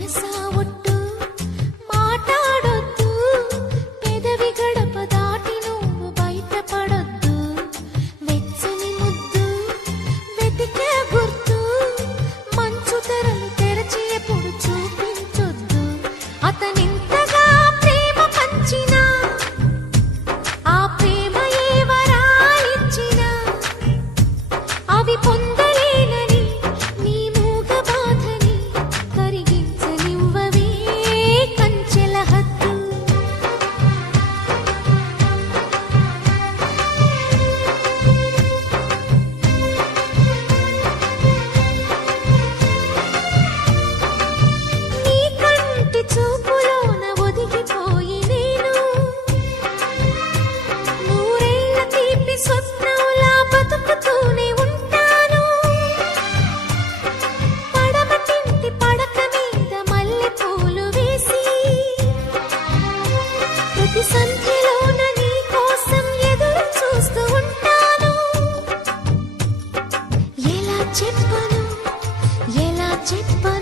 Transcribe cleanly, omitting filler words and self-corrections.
మనసా ఒట్టు మాట్లాడొద్దు, పెదవి గడప దాటి నువ్వు బయటపడొద్దు. వెచ్చని ముద్దు వెతికే గుర్తు, మంచు తెరలు తెరచి ఎప్పుడు చూపించొద్దు. అతనింతగా ప్రేమ పంచినా, ఆ ప్రేమ ఏ వరాలిచ్చినా అవి పొందలేనని నీ మూగ బాధని కరిగించనివ్వవే కంచెల హద్దు. నీ కంటి చూపులోన ఒదిగిపోయి నేను నూరేళ్ల తీపి స్వప్నంలా బతుకుతూనే ఉంటాను. పడమటింటి పడక మీద మల్లె పూలు వేసి ప్రతి సంధ్యలోన నీ కోసం ఎదురు చూస్తూ ఉంటాను. ఎలా చెప్పను, ఎలా చెప్పను